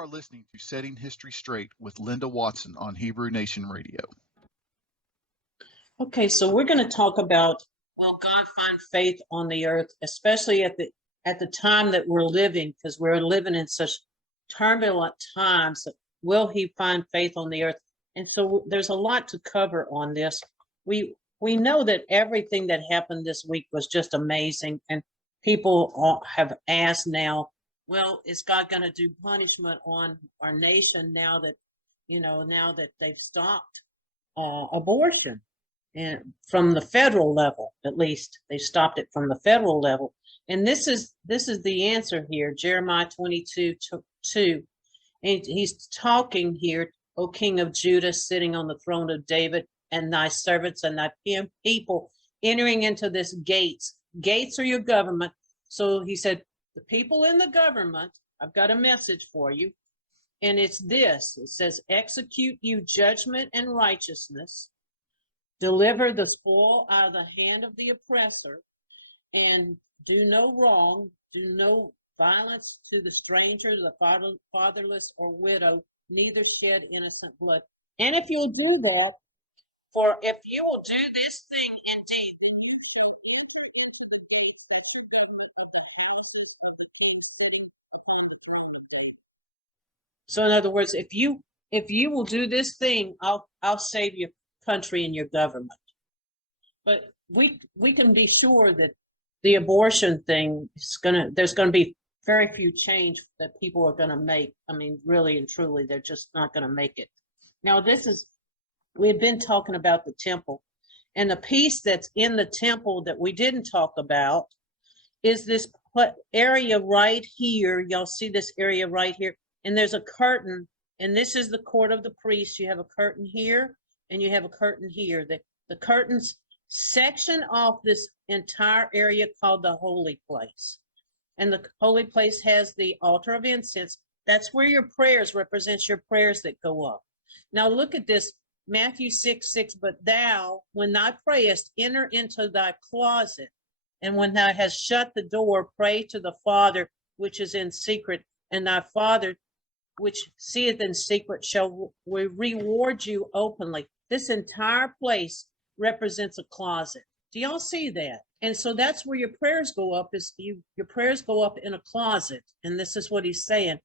are listening to Setting History Straight with Linda Watson on Hebrew Nation Radio. Okay, so we're going to talk about, will God find faith on the earth, especially at the time that we're living, because we're living in such turbulent times. Will he find faith on the earth? And so there's a lot to cover on this. We know that everything that happened this week was just amazing, and people have asked now, well, is God going to do punishment on our nation now that they've stopped abortion? And from the federal level, at least they stopped it from the federal level. And this is the answer here, Jeremiah 22:2. And he's talking here, O King of Judah, sitting on the throne of David, and thy servants and thy people entering into this gates. Gates are your government. So he said, the people in the government, I've got a message for you. And it's this. It says, execute you judgment and righteousness. Deliver the spoil out of the hand of the oppressor, and do no wrong, do no violence to the stranger, the fatherless, or widow, neither shed innocent blood. And if you'll do that, for if you will do this thing indeed, then you shall enter into the gates of the government of the houses of the king's city upon the throne of David. So in other words, if you will do this thing, I'll save your country and your government. But we can be sure that the abortion thing there's gonna be very few change that people are gonna make. I mean, really and truly, they're just not gonna make it. Now, we've been talking about the temple, and the piece that's in the temple that we didn't talk about is this area right here. Y'all see this area right here, and there's a curtain, and this is the court of the priests. You have a curtain here, and you have a curtain here. The curtains section off this entire area called the holy place. And the holy place has the altar of incense. That's where your prayers represents your prayers that go up. Now look at this, Matthew 6:6, but thou, when thou prayest, enter into thy closet, and when thou hast shut the door, pray to the Father which is in secret, and thy Father which seeth in secret shall reward you openly. This entire place represents a closet. Do y'all see that? And so that's where your prayers go up, your prayers go up in a closet. And this is what he's saying.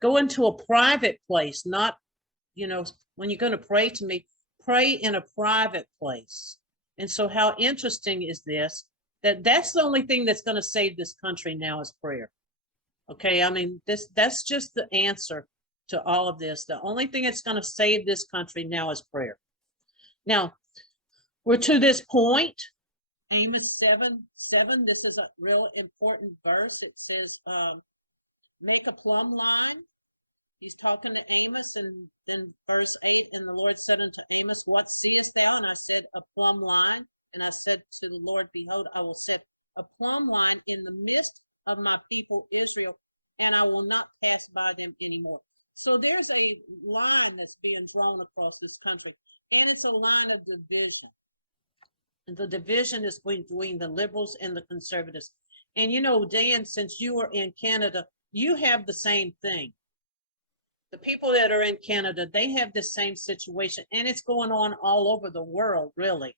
Go into a private place, not, when you're going to pray to me, pray in a private place. And so how interesting is this, that's the only thing that's going to save this country now is prayer. Okay, I mean, that's just the answer to all of this. The only thing that's going to save this country now is prayer. Now, we're to this point, Amos 7:7. This is a real important verse. It says, make a plumb line. He's talking to Amos, and then verse 8, and the Lord said unto Amos, what seest thou? And I said, a plumb line. And I said to the Lord, behold, I will set a plumb line in the midst of my people Israel, and I will not pass by them anymore. So there's a line that's being drawn across this country, and it's a line of division. And the division is between the liberals and the conservatives. And Dan, since you are in Canada, you have the same thing. The people that are in Canada, they have the same situation, and it's going on all over the world, really.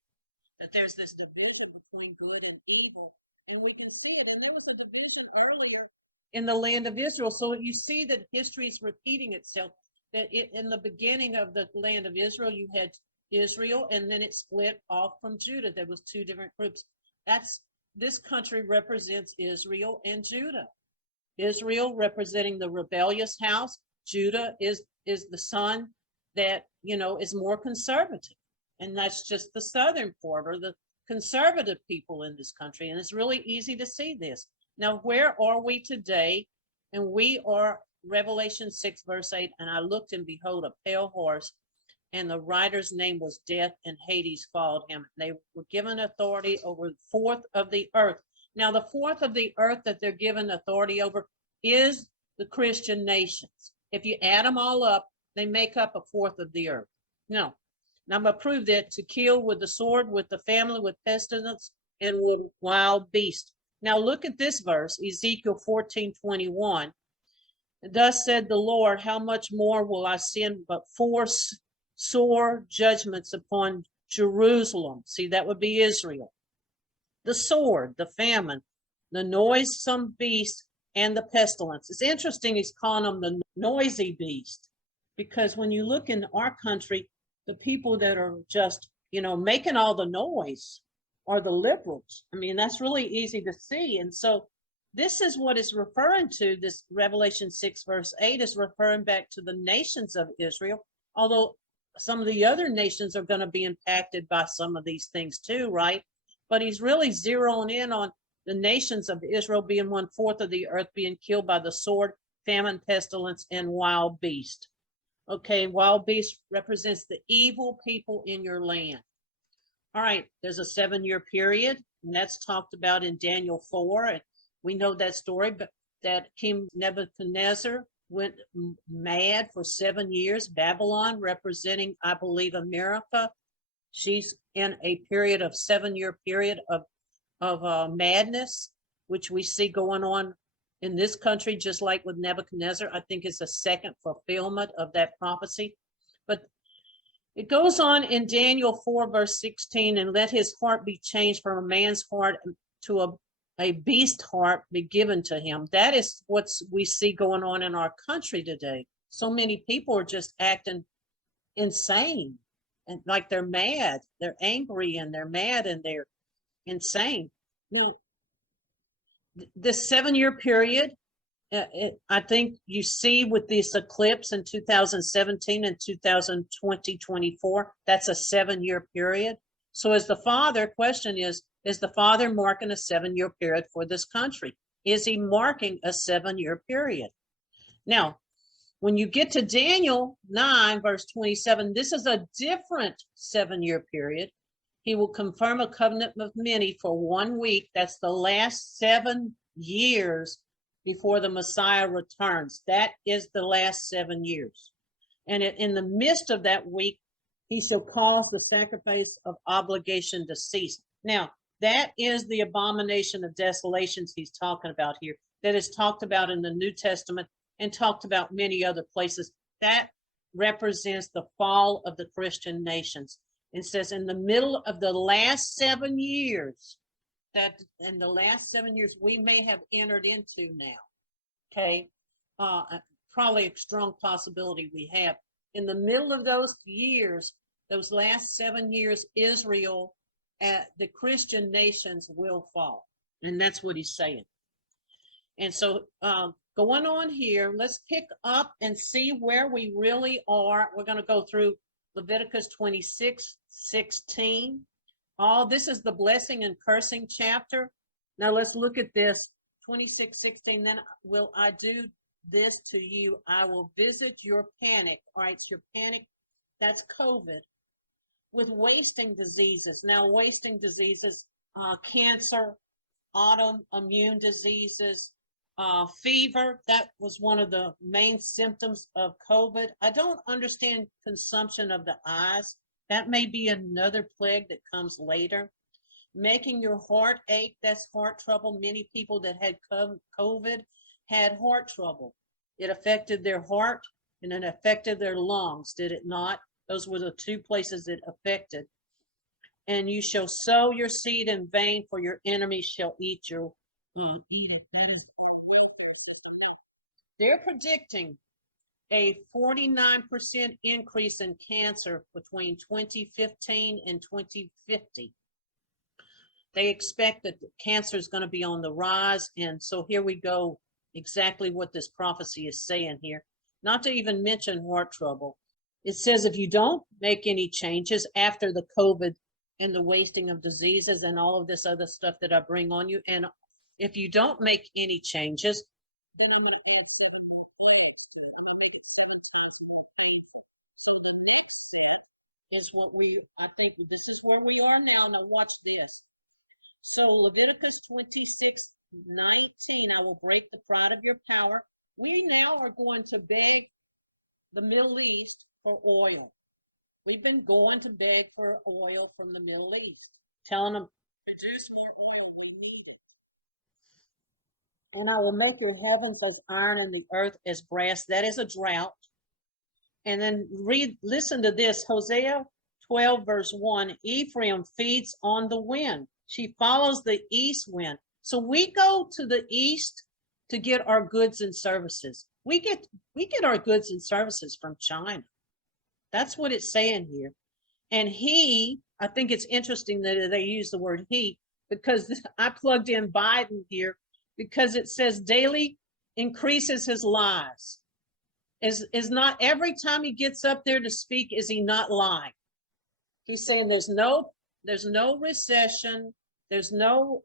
That there's this division between good and evil, and we can see it. And there was a division earlier in the land of Israel. So you see that history is repeating itself, that in the beginning of the land of Israel, you had Israel, and then it split off from Judah. There was two different groups. This country represents Israel and Judah. Israel representing the rebellious house. Judah is the son that, is more conservative. And that's just the southern border, the conservative people in this country. And it's really easy to see this. Now, where are we today? And we are Revelation 6, verse 8. And I looked, and behold, a pale horse, and the rider's name was Death, and Hades followed him. They were given authority over the fourth of the earth. Now, the fourth of the earth that they're given authority over is the Christian nations. If you add them all up, they make up a fourth of the earth. No. Now, I'm going to prove that: to kill with the sword, with the family, with pestilence, and with wild beasts. Now, look at this verse, Ezekiel 14:21. Thus said the Lord, how much more will I send but four sore judgments upon Jerusalem? See, that would be Israel. The sword, the famine, the noisome beast, and the pestilence. It's interesting he's calling them the noisy beast, because when you look in our country, the people that are just, making all the noise are the liberals. I mean, that's really easy to see. And so this is what it's referring to. This Revelation 6 verse 8 is referring back to the nations of Israel, although some of the other nations are going to be impacted by some of these things too, right? But he's really zeroing in on the nations of Israel being 1/4 of the earth being killed by the sword, famine, pestilence, and wild beast. Okay, wild beast represents the evil people in your land. All right, there's a 7-year period, and that's talked about in Daniel 4. And we know that story, but that King Nebuchadnezzar went mad for 7 years. Babylon, representing, I believe, America, she's in a period of 7-year period of madness, which we see going on in this country, just like with Nebuchadnezzar. I think it's a second fulfillment of that prophecy. But it goes on in Daniel 4 verse 16, and let his heart be changed from a man's heart to a beast heart be given to him. That is what we see going on in our country today. So many people are just acting insane, and like they're mad, they're angry, and they're mad, and they're insane. Now, this 7-year period, I think you see with this eclipse in 2017 and 2024, that's a 7-year period. So as the Father, question is the Father marking a 7-year period for this country? Is he marking a 7-year period? Now, when you get to Daniel 9, verse 27, this is a different 7-year period. He will confirm a covenant with many for 1 week. That's the last 7 years before the Messiah returns. That is the last 7 years. And in the midst of that week, he shall cause the sacrifice of obligation to cease. Now, that is the abomination of desolations he's talking about here, that is talked about in the New Testament and talked about many other places. That represents the fall of the Christian nations. It says in the middle of the last 7 years, that in the last 7 years we may have entered into now. Okay, probably a strong possibility we have. In the middle of those years, those last 7 years, Israel, the Christian nations will fall. And that's what he's saying. And so going on here, let's pick up and see where we really are. We're going to go through Leviticus 26:16. This is the blessing and cursing chapter. Now let's look at this. 26:16, then will I do this to you. I will visit your panic. All right, so your panic, that's COVID, with wasting diseases. Now, wasting diseases, cancer, autoimmune diseases, fever. That was one of the main symptoms of COVID. I don't understand consumption of the eyes. That may be another plague that comes later. Making your heart ache, that's heart trouble. Many people that had COVID had heart trouble. It affected their heart and it affected their lungs, did it not? Those were the two places it affected. And you shall sow your seed in vain, for your enemies shall eat it. That is, they're predicting a 49% increase in cancer between 2015 and 2050. They expect that cancer is going to be on the rise. And so here we go, exactly what this prophecy is saying here. Not to even mention heart trouble. It says if you don't make any changes after the COVID and the wasting of diseases and all of this other stuff that I bring on you, and if you don't make any changes, then I'm going to add 7 is what I think this is where we are now. Now watch this. So Leviticus 26:19, I will break the pride of your power. We now are going to beg the Middle East for oil. We've been going to beg for oil from the Middle East, telling them, produce more oil, we need it. And I will make your heavens as iron and the earth as brass. That is a drought. And then listen to this, Hosea 12, verse 1. Ephraim feeds on the wind. She follows the east wind. So we go to the east to get our goods and services. We get our goods and services from China. That's what it's saying here. And I think it's interesting that they use the word he, because I plugged in Biden here because it says daily increases his lies. Is not every time he gets up there to speak, is he not lying? He's saying there's no recession, there's no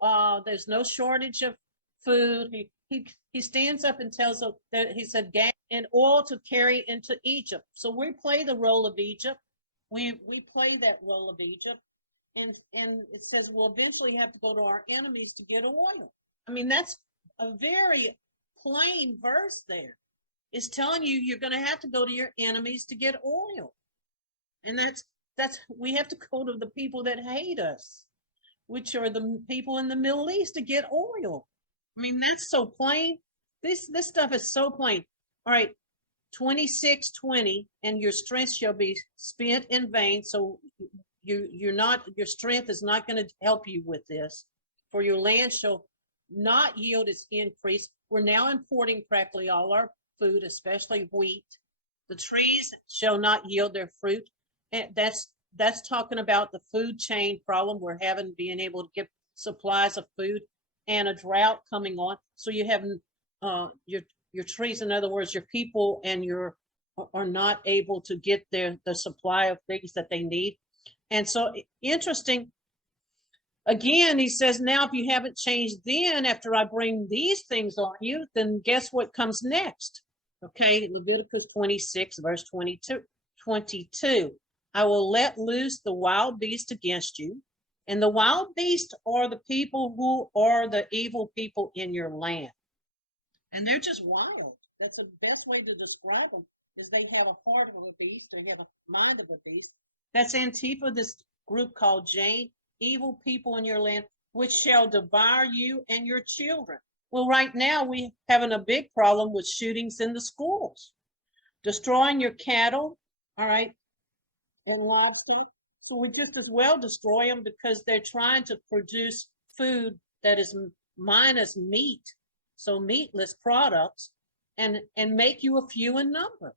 shortage of food. He stands up and tells them that he said gas and oil to carry into Egypt. So we play the role of Egypt. We play that role of Egypt, and it says we'll eventually have to go to our enemies to get oil. I mean, that's a very plain verse there. It's telling you you're going to have to go to your enemies to get oil. And that's we have to go to the people that hate us, which are the people in the Middle East, to get oil. I mean, that's so plain. This stuff is so plain. All right, 26:20, and your strength shall be spent in vain. So your strength is not going to help you with this. For your land shall not yield its increase. We're now importing practically all our food, especially wheat. The trees shall not yield their fruit. And that's talking about the food chain problem we're having, being able to get supplies of food, and a drought coming on. So you have your trees, in other words, your people and are not able to get the supply of things that they need. And so interesting. Again, he says, now if you haven't changed then, after I bring these things on you, then guess what comes next? Okay, Leviticus 26, verse 22. I will let loose the wild beast against you. And the wild beast are the people who are the evil people in your land. And they're just wild. That's the best way to describe them, is they have a heart of a beast, or have a mind of a beast. That's Antifa, this group called Jane, evil people in your land, which shall devour you and your children. Well, right now we're having a big problem with shootings in the schools, destroying your cattle, all right, and livestock. So we just as well destroy them, because they're trying to produce food that is minus meat, so meatless products, and make you a few in number.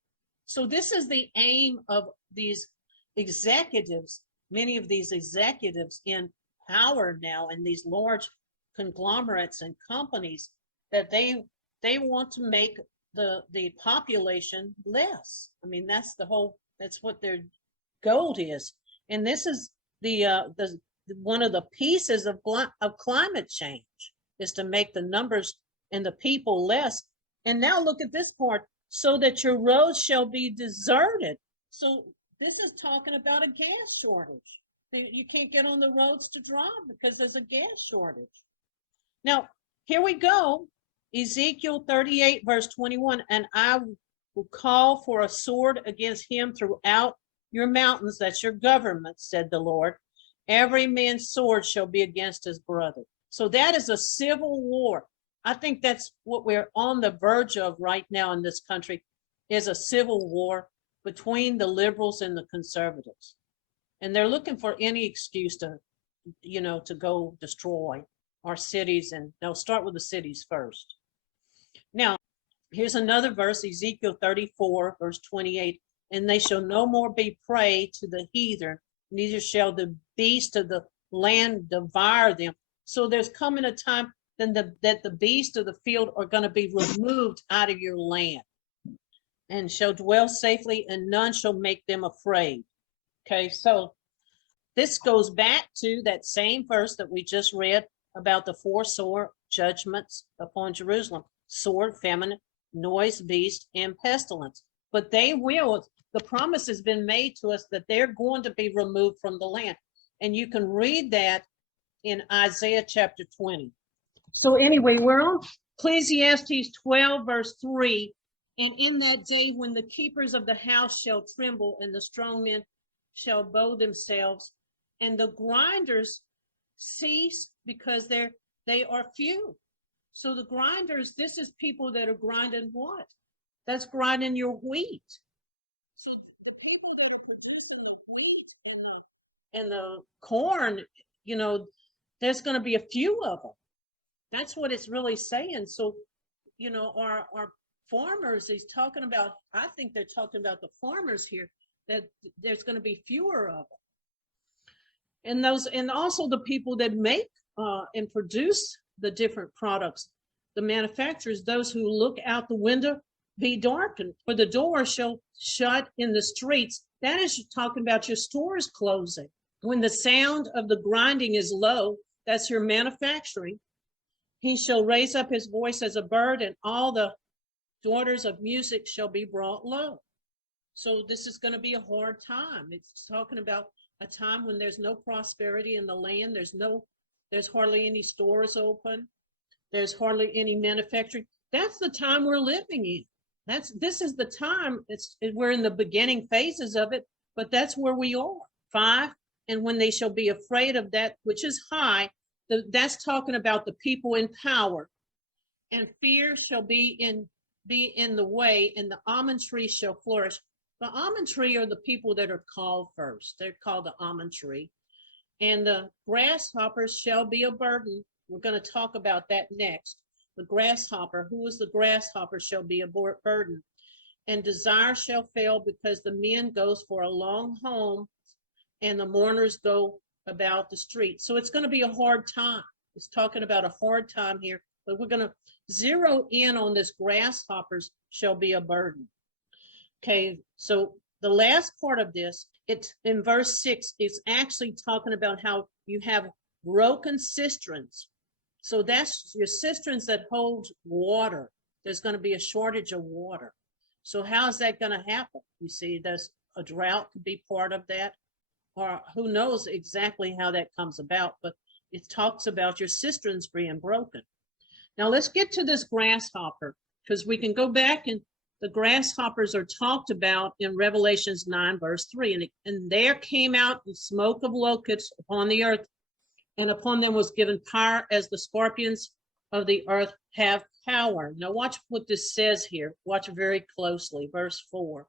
So this is the aim of these executives, many of these executives in power now in these large conglomerates and companies, that they want to make the population less. I mean, that's what their goal is. And this is the one of the pieces of climate change, is to make the numbers and the people less. And now look at this part, so that your roads shall be deserted. So this is talking about a gas shortage. You can't get on the roads to drive because there's a gas shortage. Now, here we go. Ezekiel 38, verse 21, and I will call for a sword against him throughout your mountains. That's your government, said the Lord. Every man's sword shall be against his brother. So that is a civil war. I think that's what we're on the verge of right now in this country, is a civil war between the liberals and the conservatives. And they're looking for any excuse to go destroy our cities, and they'll start with the cities first. Now, here's another verse, Ezekiel 34, verse 28. And they shall no more be prey to the heathen, neither shall the beast of the land devour them. So there's coming a time then that the beasts of the field are going to be removed out of your land, and shall dwell safely, and none shall make them afraid. Okay, so this goes back to that same verse that we just read about the 4 sore judgments upon Jerusalem: sword, famine, noise, beast, and pestilence. But the promise has been made to us that they're going to be removed from the land. And you can read that in Isaiah chapter 20. So anyway, we're on Ecclesiastes 12, verse 3. And in that day when the keepers of the house shall tremble, and the strong men shall bow themselves, and the grinders cease, because they are few. So the grinders, this is people that are grinding what? That's grinding your wheat. See, the people that are producing the wheat and the corn, you know, there's going to be a few of them. That's what it's really saying. So, you know, our farmers, he's talking about, I think they're talking about the farmers here, that there's going to be fewer of them. And those, and also the people that make and produce the different products, the manufacturers, those who look out the window be darkened, for the door shall shut in the streets. That is talking about your stores closing. When the sound of the grinding is low, that's your manufacturing. He shall raise up his voice as a bird, and all the daughters of music shall be brought low. So this is going to be a hard time. It's talking about a time when there's no prosperity in the land. There's hardly any stores open. There's hardly any manufacturing. That's the time we're living in. This is the time. We're in the beginning phases of it, but that's where we are. 5, and when they shall be afraid of that which is high, that's talking about the people in power. And fear shall be in the way, and the almond tree shall flourish. The almond tree are the people that are called first. They're called the almond tree. And the grasshoppers shall be a burden. We're going to talk about that next. The grasshopper, who is the grasshopper, shall be a burden. And desire shall fail, because the men goes for a long home, and the mourners go about the street. So it's going to be a hard time. It's talking about a hard time here, but we're going to zero in on this grasshoppers shall be a burden. Okay, so the last part of this, it's in verse 6, is actually talking about how you have broken cisterns. So that's your cisterns that hold water. There's going to be a shortage of water. So how is that going to happen? You see, there's a drought could be part of that, or who knows exactly how that comes about, but it talks about your cisterns being broken. Now let's get to this grasshopper, because we can go back, and the grasshoppers are talked about in Revelations 9, verse 3. And there came out the smoke of locusts upon the earth, and upon them was given power as the scorpions of the earth have power. Now watch what this says here. Watch very closely. Verse 4.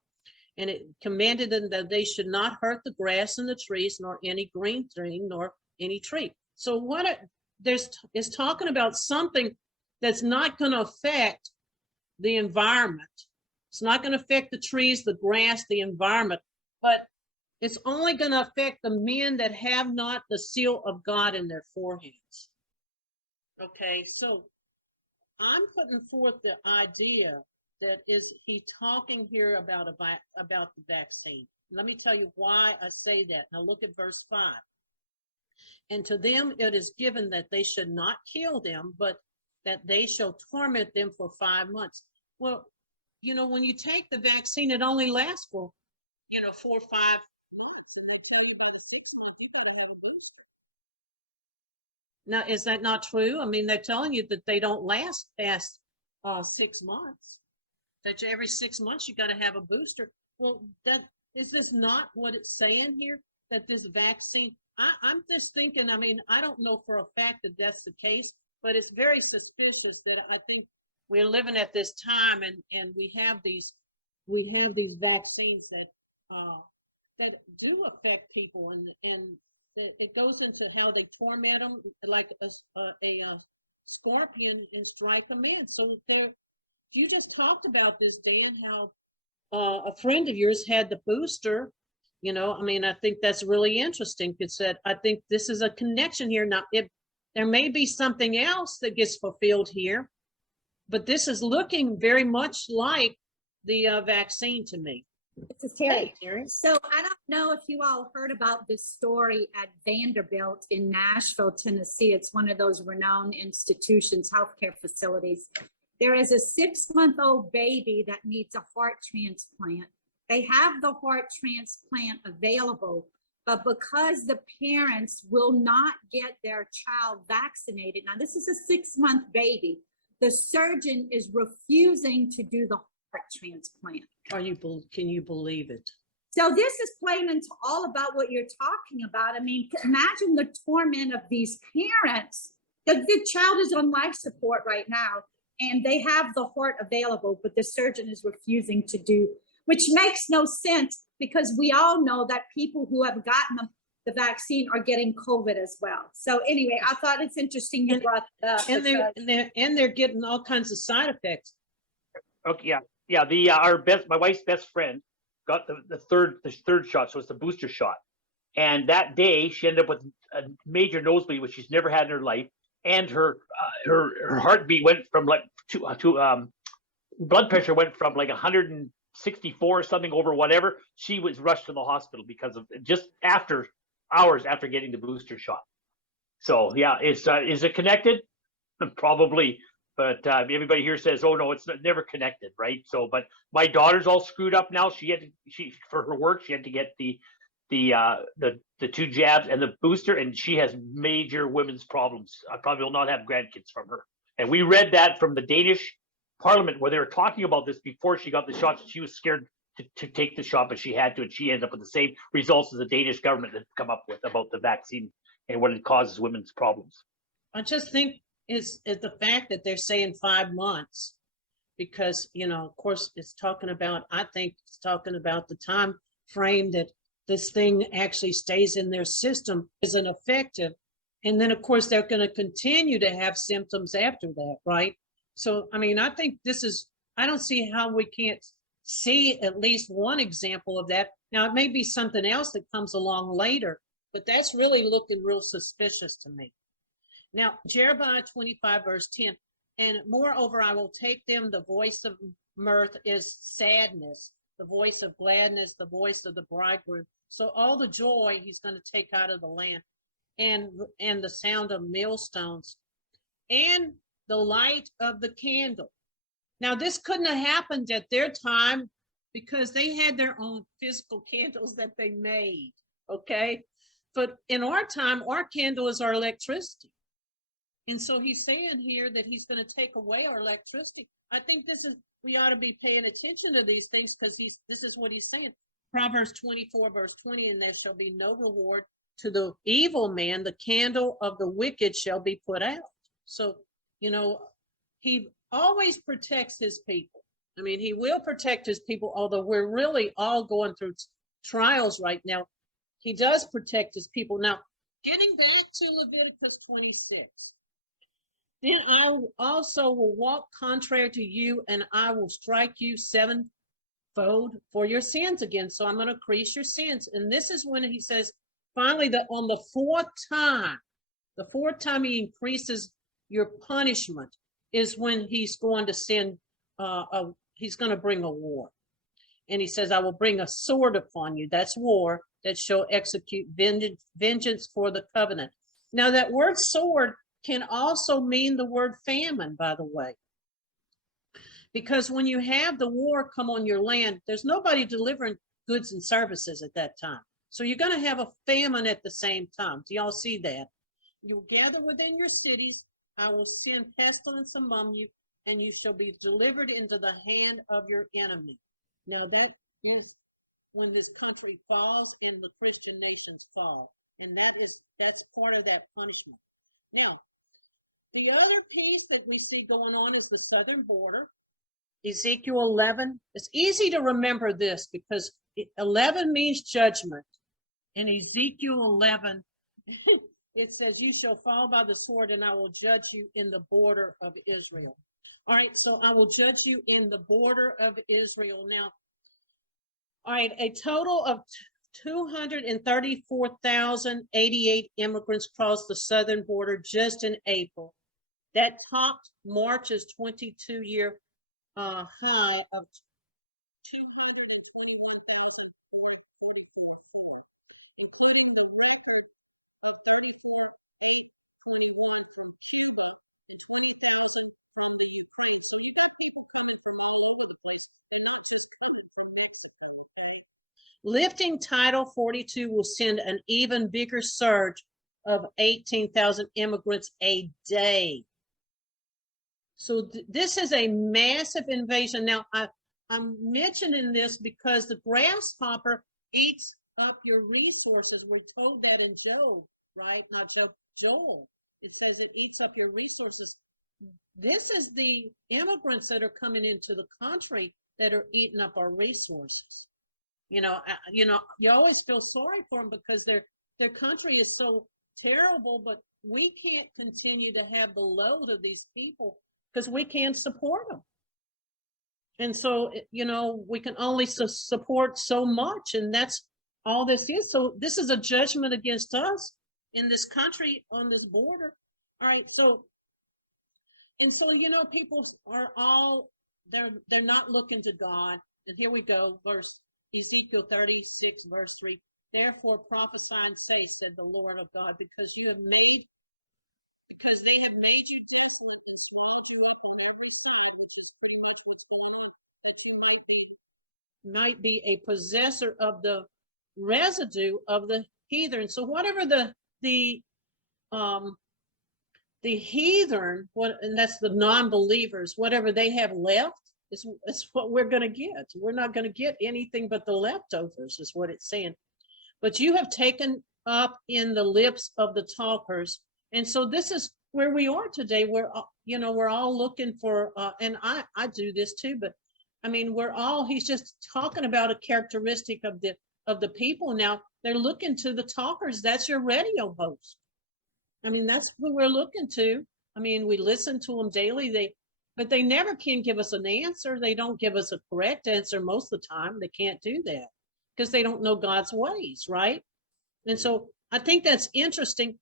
And it commanded them that they should not hurt the grass and the trees, nor any green thing, nor any tree. So what is talking about something that's not going to affect the environment. It's not going to affect the trees, the grass, the environment, but it's only going to affect the men that have not the seal of God in their foreheads. Okay, so I'm putting forth the idea that is he talking here about the vaccine. Let me tell you why I say that. Now look at verse 5. And to them it is given that they should not kill them, but that they shall torment them for 5 months. Well, you know, when you take the vaccine, it only lasts for, 4 or 5 months. And they tell you by the 6th month, you got to have a booster. Now, is that not true? I mean, they're telling you that they don't last past 6 months. That every 6 months you got to have a booster. Well, is this not what it's saying here? That this vaccine, I'm just thinking, I mean, I don't know for a fact that that's the case, but it's very suspicious that I think we're living at this time, and we have these vaccines that do affect people, and it goes into how they torment them like a scorpion and strike a man. So you just talked about this, Dan, how a friend of yours had the booster. I mean, I think that's really interesting, because that I think this is a connection here. Now, there may be something else that gets fulfilled here, but this is looking very much like the vaccine to me. This is Terry. Hey, Terry. So I don't know if you all heard about this story at Vanderbilt in Nashville, Tennessee. It's one of those renowned institutions, healthcare facilities. There is a 6-month-old baby that needs a heart transplant. They have the heart transplant available, but because the parents will not get their child vaccinated, now this is a 6-month baby, the surgeon is refusing to do the heart transplant. Can you believe it? So this is playing into all about what you're talking about. I mean, imagine the torment of these parents The child is on life support right now, and they have the heart available, but the surgeon is refusing to do, which makes no sense because we all know that people who have gotten the vaccine are getting COVID as well. So anyway, I thought it's interesting you brought that up. And they're getting all kinds of side effects. Okay, yeah. My wife's best friend got the third shot, so it's the booster shot. And that day, she ended up with a major nosebleed, which she's never had in her life, and her heartbeat went from like blood pressure went from like 164 or something over whatever. She was rushed to the hospital because of just hours after getting the booster shot. So yeah, is it connected? Probably. But everybody here says, "Oh no, it's never connected," right? So, but my daughter's all screwed up now. She for her work, she had to get the 2 jabs and the booster, and she has major women's problems. I probably will not have grandkids from her. And we read that from the Danish Parliament where they were talking about this before she got the shot. She was scared to take the shot, but she had to, and she ended up with the same results as the Danish government had come up with about the vaccine and what it causes women's problems. I just think is the fact that they're saying 5 months, because of course I think it's talking about the time frame that this thing actually stays in their system, isn't effective, and then of course they're going to continue to have symptoms after that, right? So I mean, I think I don't see how we can't see at least one example of that. Now it may be something else that comes along later, but that's really looking real suspicious to me. Now, Jeremiah 25, verse 10, and moreover, I will take them, the voice of mirth is sadness, the voice of gladness, the voice of the bridegroom. So all the joy he's going to take out of the land, and the sound of millstones, and the light of the candle. Now, this couldn't have happened at their time because they had their own physical candles that they made, okay? But in our time, our candle is our electricity. And so he's saying here that he's going to take away our electricity. I think we ought to be paying attention to these things because this is what he's saying. Proverbs 24, verse 20, and there shall be no reward to the evil man. The candle of the wicked shall be put out. So, he always protects his people. I mean, he will protect his people, although we're really all going through trials right now. He does protect his people. Now, getting back to Leviticus 26. Then I also will walk contrary to you, and I will strike you 7-fold for your sins again. So I'm going to increase your sins. And this is when he says, finally, that on the fourth time he increases your punishment is when he's going to send, he's going to bring a war. And he says, I will bring a sword upon you. That's war, that shall execute vengeance for the covenant. Now that word sword can also mean the word famine, by the way. Because when you have the war come on your land, there's nobody delivering goods and services at that time. So you're going to have a famine at the same time. Do y'all see that? You will gather within your cities. I will send pestilence among you, and you shall be delivered into the hand of your enemy. Now that is when this country falls and the Christian nations fall. And that's part of that punishment. Now, the other piece that we see going on is the southern border. Ezekiel 11. It's easy to remember this because 11 means judgment. In Ezekiel 11, it says, you shall fall by the sword, and I will judge you in the border of Israel. All right, so I will judge you in the border of Israel. Now, all right, a total of 234,088 immigrants crossed the southern border just in April. That topped March's 22-year high of 221,444, including the record of 34,821 from Cuba and 20,000 from the Ukraine. So we got people coming from all over the place. They're not just coming from Mexico, okay? Lifting Title 42 will send an even bigger surge of 18,000 immigrants a day. So this is a massive invasion. Now, I'm mentioning this because the grasshopper eats up your resources. We're told that in Job, right? Not Job, Joel. It says it eats up your resources. This is the immigrants that are coming into the country that are eating up our resources. You know, you always feel sorry for them because their country is so terrible, but we can't continue to have the load of these people because we can't support them. And so, we can only support so much, and that's all this is. So this is a judgment against us in this country on this border. All right. So, people are all, they're not looking to God. And here we go, Ezekiel 36, verse 3. Therefore prophesy and say, said the Lord of God, because they have made you might be a possessor of the residue of the heathen. So whatever the heathen, and that's the non-believers, whatever they have left is what we're going to get. We're not going to get anything but the leftovers, is what it's saying. But you have taken up in the lips of the talkers. And so this is where we are today. We're all looking for, and I do this too, but I mean, he's just talking about a characteristic of the people. Now they're looking to the talkers. That's your radio host. I mean, that's who we're looking to. I mean, we listen to them daily. But they never can give us an answer. They don't give us a correct answer most of the time. They can't do that because they don't know God's ways, right? And so I think that's interesting.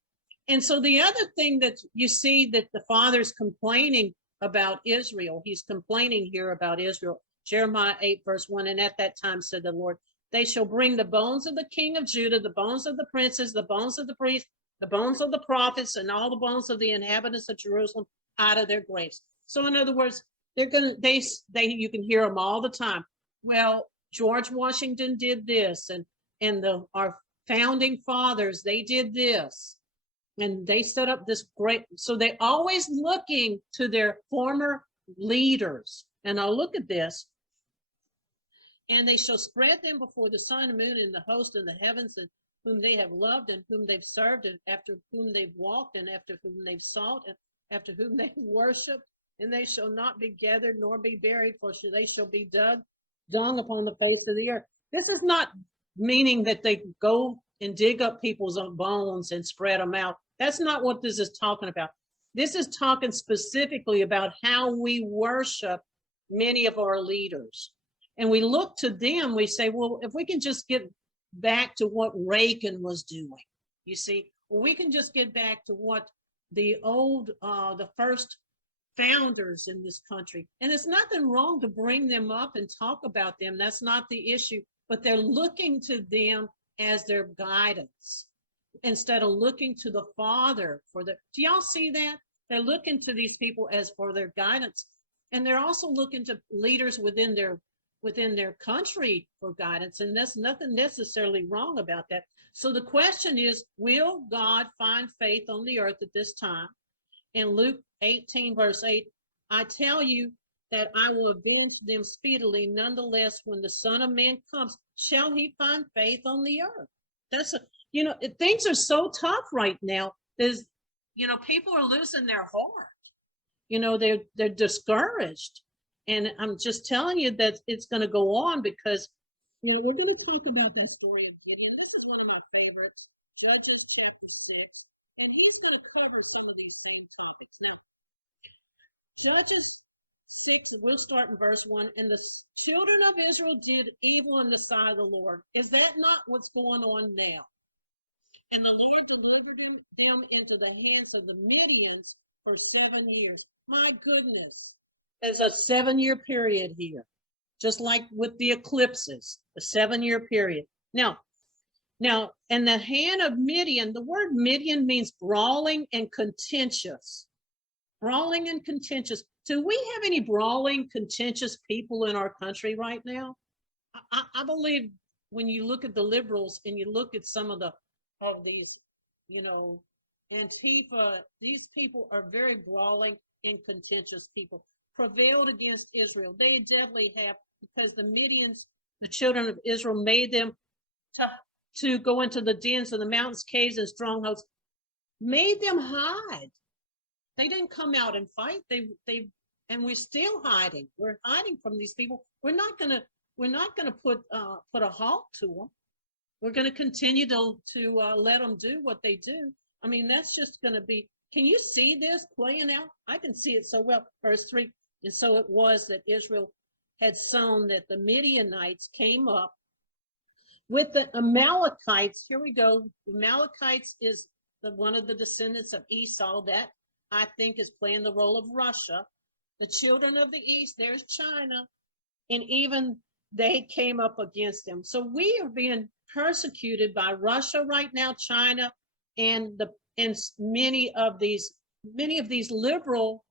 And so the other thing that you see that the Father's complaining about Israel, he's complaining here about Israel. Jeremiah 8, verse 1, and at that time said the Lord, they shall bring the bones of the king of Judah, the bones of the princes, the bones of the priests, the bones of the prophets, and all the bones of the inhabitants of Jerusalem out of their graves. So in other words, you can hear them all the time. Well, George Washington did this, and our founding fathers, they did this, and they set up this great. So they're always looking to their former leaders. And I'll look at this. And they shall spread them before the sun and moon and the host of the heavens, and whom they have loved and whom they've served, and after whom they've walked, and after whom they've sought, and after whom they've worshipped. And they shall not be gathered nor be buried, for they shall be dung upon the face of the earth. This is not meaning that they go and dig up people's bones and spread them out. That's not what this is talking about. This is talking specifically about how we worship many of our leaders. And we look to them, we say, well, if we can just get back to what Reagan was doing, you see, we can just get back to what the first founders in this country. And it's nothing wrong to bring them up and talk about them. That's not the issue, but they're looking to them as their guidance instead of looking to the Father do y'all see that? They're looking to these people as for their guidance. And they're also looking to leaders within their country for guidance. And there's nothing necessarily wrong about that. So the question is, will God find faith on the earth at this time? In Luke 18, verse 8, I tell you that I will avenge them speedily. Nonetheless, when the Son of Man comes, shall he find faith on the earth? Things are so tough right now. People are losing their heart. They're discouraged. And I'm just telling you that it's going to go on because, we're going to talk about that story of Gideon. This is one of my favorites, Judges chapter 6. And he's going to cover some of these same topics. Now, Judges 6, we'll start in verse 1. And the children of Israel did evil in the sight of the Lord. Is that not what's going on now? And the Lord delivered them into the hands of the Midians for 7 years. My goodness. There's a 7-year period here, just like with the eclipses, a 7-year period. Now, in the hand of Midian, the word Midian means brawling and contentious. Brawling and contentious. Do we have any brawling, contentious people in our country right now? I believe when you look at the liberals and you look at some of these, Antifa, these people are very brawling and contentious people. Prevailed against Israel. They definitely have, because the Midians, the children of Israel, made them to go into the dens of the mountains, caves, and strongholds. made them hide. They didn't come out and fight. And we're still hiding. We're hiding from these people. We're not gonna put a halt to them. We're gonna continue to let them do what they do. I mean, that's just gonna be. Can you see this playing out? I can see it so well. Verse 3. And so it was that Israel had sown that the Midianites came up with the Amalekites. Here we go. The Amalekites is one of the descendants of Esau that I think is playing the role of Russia. The children of the East, there's China, and even they came up against them. So we are being persecuted by Russia right now, China, and many of these liberal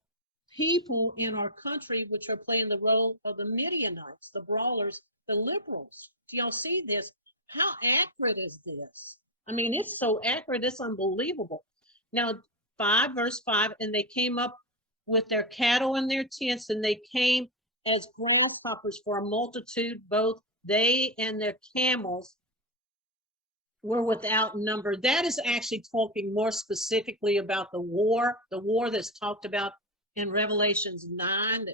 people in our country, which are playing the role of the Midianites, the brawlers, the liberals. Do y'all see this? How accurate is this? I mean, it's so accurate, it's unbelievable. Now, verse 5, and they came up with their cattle and their tents, and they came as grasshoppers for a multitude. Both they and their camels were without number. That is actually talking more specifically about the war that's talked about in Revelations 9,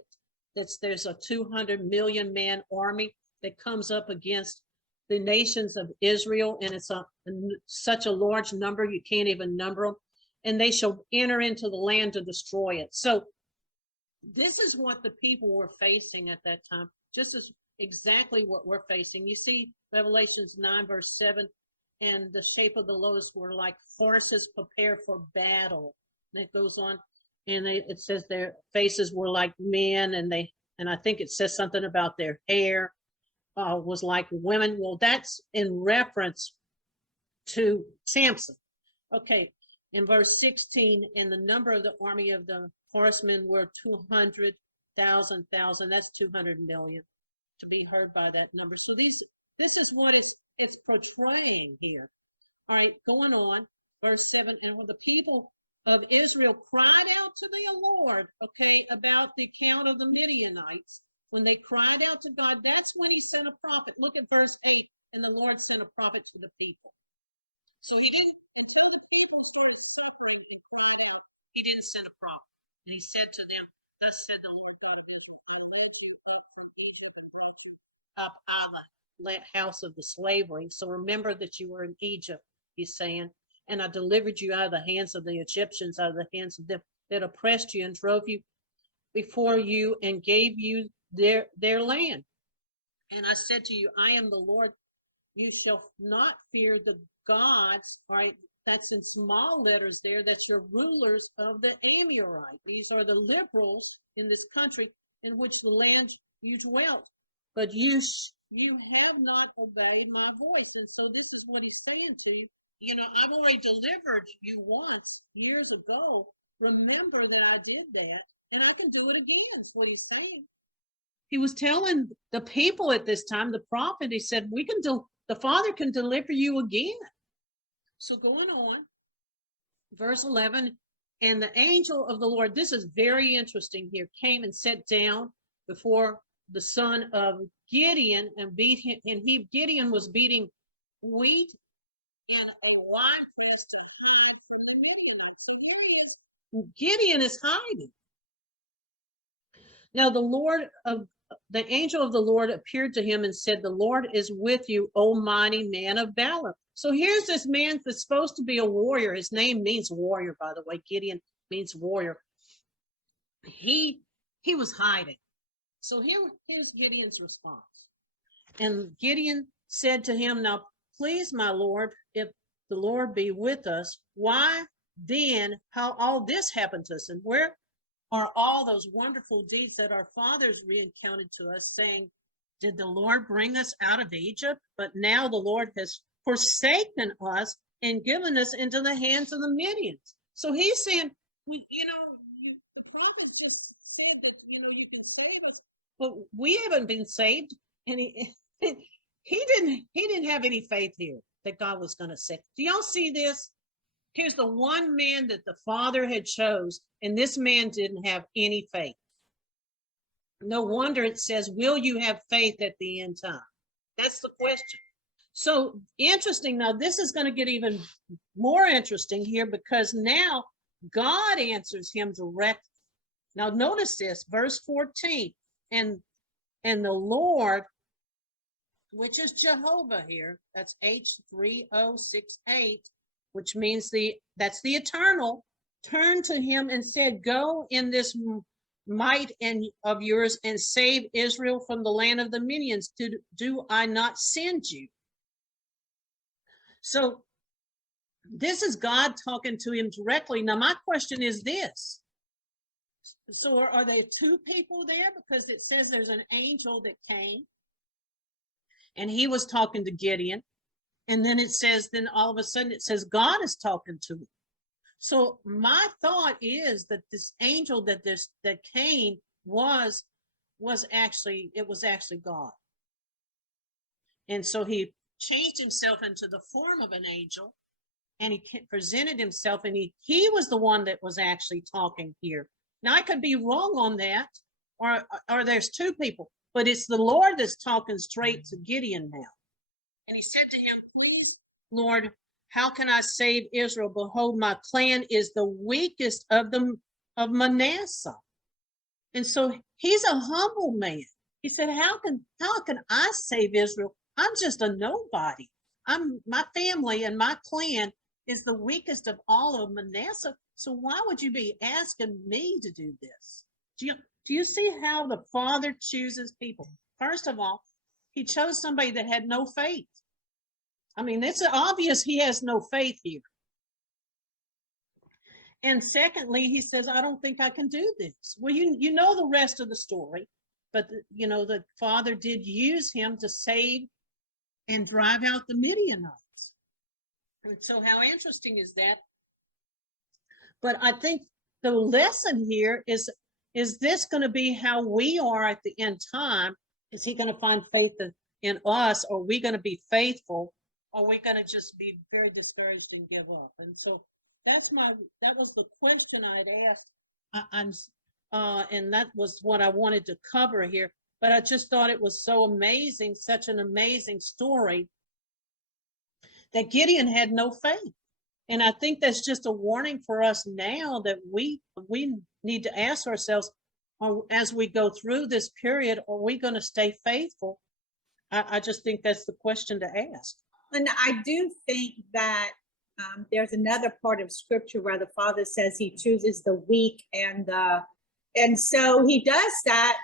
there's a 200 million man army that comes up against the nations of Israel, and it's such a large number you can't even number them. And they shall enter into the land to destroy it. So this is what the people were facing at that time, just as exactly what we're facing. You see Revelations 9, verse 7, and the shape of the loaves were like horses prepared for battle. And it goes on, and it says their faces were like men, and I think it says something about their hair was like women. Well, that's in reference to Samson. Okay. In verse 16, and the number of the army of the horsemen were 200,000. That's 200 million, to be heard by that number. So this is what it's portraying here. All right, going on, verse 7, and when the people of Israel cried out to the Lord, okay, about the account of the Midianites, when they cried out to God, that's when he sent a prophet. Look at verse 8, and the Lord sent a prophet to the people. So he didn't, until the people started suffering and cried out, he didn't send a prophet. And he said to them, thus said the Lord God of Israel, I led you up from Egypt and brought you up out of the house of the slavery. So remember that you were in Egypt, he's saying, and I delivered you out of the hands of the Egyptians, out of the hands of them that oppressed you and drove you before you and gave you their land. And I said to you, I am the Lord. You shall not fear the gods. All right, that's in small letters there. That's your rulers of the Amorite. These are the liberals in this country in which the land you dwelt. But you have not obeyed my voice. And so this is what he's saying to you. You know, I've already delivered you once years ago. Remember that I did that, and I can do it again, is what he's saying. He was telling the people at this time, the prophet, he said, the Father can deliver you again. So going on, verse 11, and the angel of the Lord, this is very interesting here, came and sat down before the son of Gideon and beat him. And Gideon was beating wheat in a wine press to hide from the Midianites. So here he is. Gideon is hiding. Now the angel of the Lord appeared to him and said, the Lord is with you, O mighty man of valor. So here's this man that's supposed to be a warrior. His name means warrior, by the way. Gideon means warrior. He was hiding. So here's Gideon's response. And Gideon said to him, now, please, my Lord, if the Lord be with us, why then how all this happened to us? And where are all those wonderful deeds that our fathers recounted to us, saying, did the Lord bring us out of Egypt? But now the Lord has forsaken us and given us into the hands of the Midians. So he's saying, the prophet just said that, you can save us, but we haven't been saved. And he didn't have any faith here that God was going to save. Do y'all see this? Here's the one man that the Father had chose, and this man didn't have any faith. No wonder it says, will you have faith at the end time? That's the question. So interesting. Now, this is going to get even more interesting here, because now God answers him directly. Now, notice this, verse 14. And the Lord, which is Jehovah here, that's H3068, which means that's the eternal, turned to him and said, go in this might of yours and save Israel from the land of the Midians. Do I not send you? So this is God talking to him directly. Now, my question is this. So are there two people there? Because it says there's an angel that came and he was talking to Gideon. And then it says, then all of a sudden it says God is talking to him. So my thought is that this angel that came was actually God. And so he changed himself into the form of an angel, and he presented himself, and he was the one that was actually talking here. Now, I could be wrong on that, or there's two people, but it's the Lord that's talking straight to Gideon now. And he said to him, please, Lord, how can I save Israel? Behold, my clan is the weakest of Manasseh. And so he's a humble man. He said, how can I save Israel? I'm just a nobody. My family and my clan is the weakest of all of Manasseh. So why would you be asking me to do this? Do you see how the Father chooses people? First of all, he chose somebody that had no faith. I mean, it's obvious he has no faith here. And secondly, he says, I don't think I can do this. Well, you know the rest of the story, but the Father did use him to save and drive out the Midianites. And so how interesting is that? But I think the lesson here is this going to be how we are at the end time? Is he going to find faith in us? Or are we going to be faithful? Or are we going to just be very discouraged and give up? And so that was the question I'd asked. And that was what I wanted to cover here. But I just thought it was so amazing, such an amazing story, that Gideon had no faith. And I think that's just a warning for us now, that we need to ask ourselves, as we go through this period, are we going to stay faithful? I just think that's the question to ask. And I do think that there's another part of scripture where the Father says he chooses the weak, and so he does that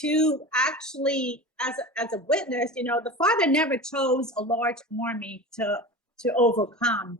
to actually, as a witness. The Father never chose a large army to overcome.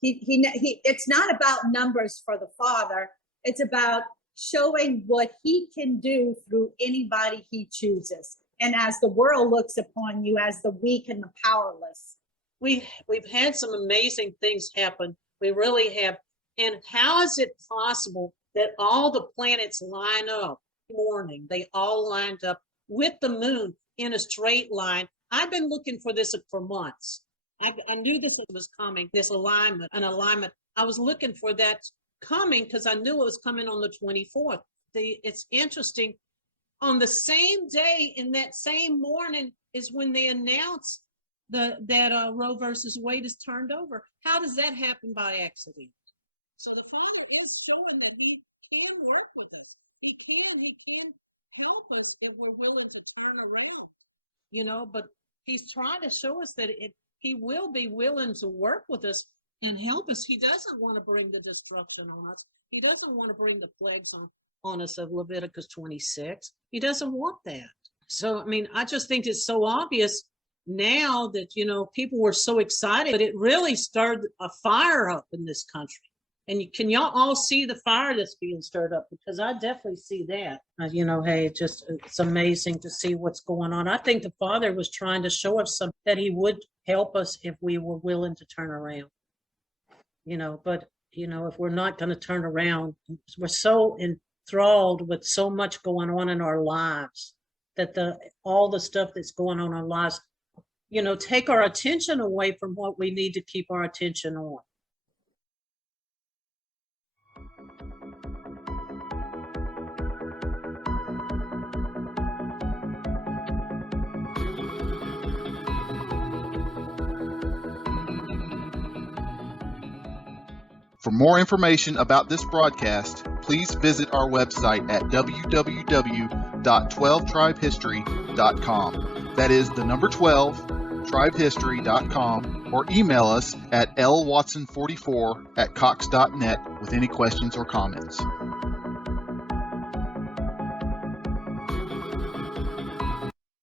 It's not about numbers for the Father. It's about showing what he can do through anybody he chooses. And as the world looks upon you as the weak and the powerless. We've had some amazing things happen. We really have. And how is it possible that all the planets line up morning? They all lined up with the moon in a straight line. I've been looking for this for months. I knew this was coming, this alignment, an alignment. I was looking for that coming because I knew it was coming on the 24th. It's interesting. On the same day, in that same morning, is when they announced that Roe versus Wade is turned over. How does that happen by accident? So the Father is showing that he can work with us. He can help us if we're willing to turn around, but he's trying to show us that he will be willing to work with us and help us. He doesn't want to bring the destruction on us. He doesn't want to bring the plagues on us of Leviticus 26. He doesn't want that. So, I mean, I just think it's so obvious now that, people were so excited, but it really stirred a fire up in this country. And can y'all all see the fire that's being stirred up? Because I definitely see that. Hey, it's amazing to see what's going on. I think the Father was trying to show us that he would help us if we were willing to turn around. But if we're not going to turn around, we're so enthralled with so much going on in our lives that all the stuff that's going on in our lives, take our attention away from what we need to keep our attention on. For more information about this broadcast, please visit our website at www.12tribehistory.com. That is the number 12, tribehistory.com, or email us at lwatson44@cox.net with any questions or comments.